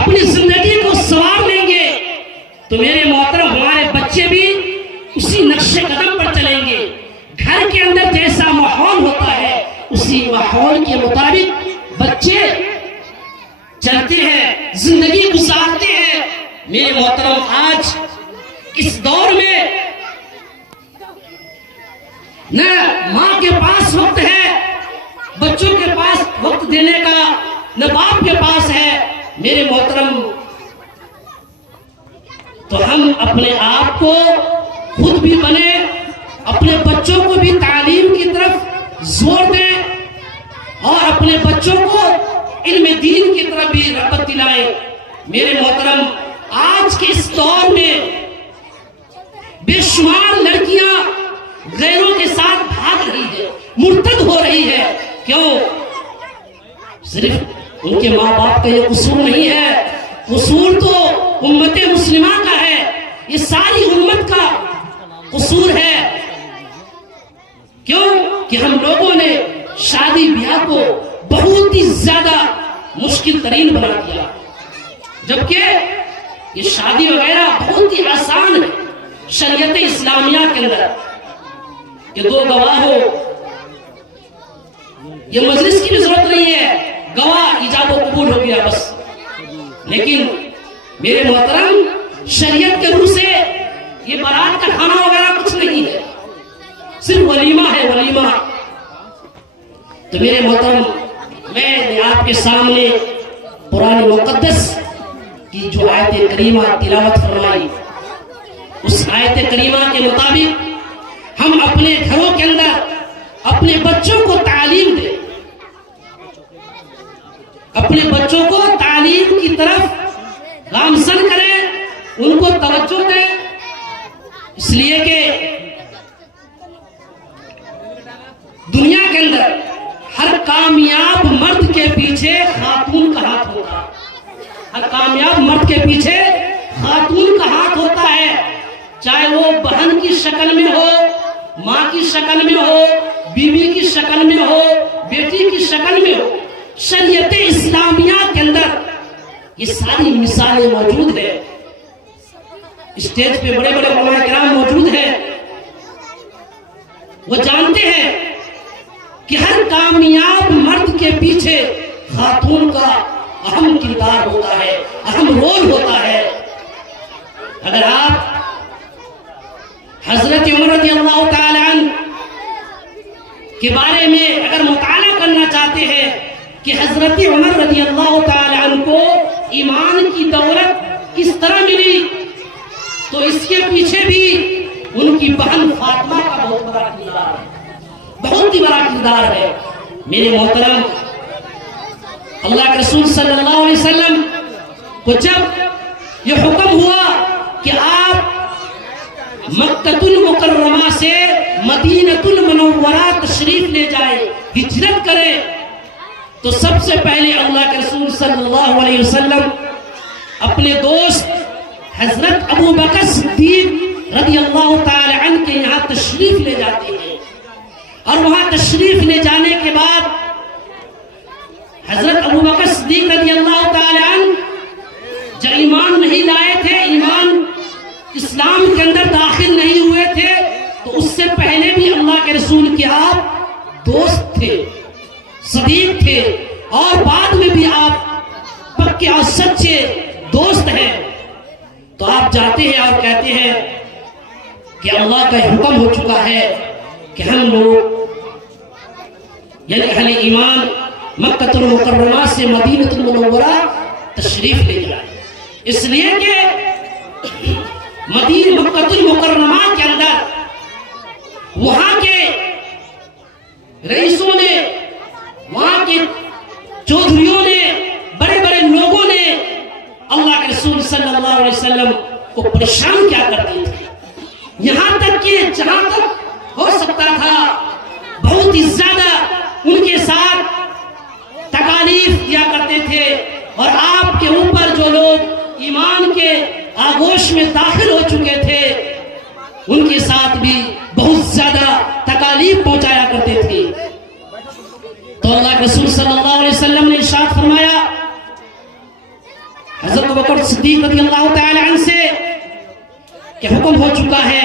अपनी जिंदगी को संवार लेंगे तो मेरे मोहतरम हमारे बच्चे भी उसी नक्शे कदम पर चलेंगे। घर के अंदर जैसा माहौल होता है उसी माहौल के मुताबिक बच्चे चलते हैं, जिंदगी गुजारते हैं। मेरे मोहतरम आज इस दौर में न माँ के पास वक्त है, बच्चों के पास वक्त देने का न बाप के पास है। मेरे मोहतरम तो हम अपने आप को खुद भी बने, अपने बच्चों को भी तालीम की तरफ जोर दें और अपने बच्चों को इल्म दीन की तरफ भी रग़बत दिलाएं। मेरे मोहतरम आज के इस दौर में बेशुमार लड़कियां गैरों के साथ भाग रही है, मुर्तद हो रही है। क्यों? सिर्फ उनके माँ बाप का ये कसूर नहीं है, कसूर तो उम्मते मुस्लिमा का है, ये सारी उम्मत का कसूर है। क्यों कि हम लोगों ने शादी ब्याह को बहुत ही ज्यादा मुश्किल तरीन बना दिया, जबकि ये शादी वगैरह बहुत ही आसान है शरीयत इस्लामिया के अंदर कि दो गवाह हो, ये मजलिस की भी जरूरत नहीं है, गवाह इजाब और कबूल हो गया बस। लेकिन मेरे मोहतरम शरीयत के रूप से ये बारात का खाना वगैरह कुछ नहीं है, सिर्फ वलीमा है, वलीमा। तो मेरे मोहतरम मैं आपके सामने कुरान मुक़द्दस की जो आयत करीमा तिलावत फरमाई, उस आयत करीमा के मुताबिक हम अपने घरों के अंदर अपने बच्चों को तालीम दें, अपने बच्चों को तालीम की तरफ गामजन करें, उनको तवज्जो दें। इसलिए कि दुनिया के अंदर हर कामयाब मर्द के पीछे खातून का हाथ होता है, हर कामयाब मर्द के पीछे खातून का हाथ होता है, चाहे वो बहन की शक्ल में हो, माँ की शक्ल में हो, बीवी की शक्ल में हो, बेटी की शक्ल में हो। शरीयत इस्लामिया के अंदर ये सारी मिसालें मौजूद है। स्टेज पे बड़े बड़े उलमा किराम मौजूद हैं, वो जानते हैं कि हर कामयाब मर्द के पीछे खातून का अहम किरदार होता है, अहम रोल होता है। अगर आप हजरत उमर रज़ियल्लाहु ताला अन्हु के बारे में अगर मुताला करना चाहते हैं कि हजरत उमर रज़ियल्लाहु ताला अन्हु को ईमान की दौलत किस तरह मिली, तो इसके पीछे भी उनकी बहन फातिमा का बहुत बड़ा किरदार है, बहुत ही बड़ा किरदार है। मेरे मोहतरम अल्लाह के रसूल सल्लल्लाहु अलैहि वसल्लम को जब यह हुक्म हुआ कि आप मक्कतुल मुकर्रमा से मदीनतुल मुनव्वरा तशरीफ ले जाए, हिजरत करें, तो सबसे पहले अल्लाह के रसूल सल्लल्लाहु अलैहि वसल्लम अपने दोस्त हजरत अबू बकर सिद्दीक रज़ियल्लाहु ताला अन्हु के यहाँ तशरीफ ले जाते हैं। और वहां तशरीफ ले जाने के बाद हजरत अबू बकर सिद्दीक रज़ियल्लाहु ताला अन्हु जब ईमान नहीं लाए थे, ईमान इस्लाम के अंदर दाखिल नहीं हुए थे, तो उससे पहले भी अल्लाह के रसूल के आप दोस्त थे, सदीक थे, और बाद में भी आप पक्के और सच्चे दोस्त हैं। तो आप जाते हैं और कहते हैं कि अल्लाह का हुक्म हो चुका है कि हम लोग यानी अहले ईमान मक्कतुल मुकर्रमा से मदीनतुल मुनव्वरा तशरीफ ले जाए। इसलिए कि मक्कतुल मुकर्रमा के अंदर वहां के रईसों ने, वहां के चौधरियों ने, बड़े बड़े लोगों ने अल्लाह के रसूल सल्लल्लाहु अलैहि वसल्लम को परेशान क्या करते थे, यहां तक कि जहां तक हो सकता था बहुत ही ज्यादा उनके साथ तकालीफ किया करते थे। और आपके ऊपर जो लोग ईमान के आगोश में दाखिल हो चुके थे उनके साथ भी बहुत ज्यादा तकालीफ पहुंचाया करते थे। तो अल्लाह के रसूल सल्लल्लाहु अलैहि वसल्लम ने इरशाद फरमाया हजरत अबू बकर सिद्दीक रज़ियल्लाहु ताला अन्हु से कि हुक्म हो चुका है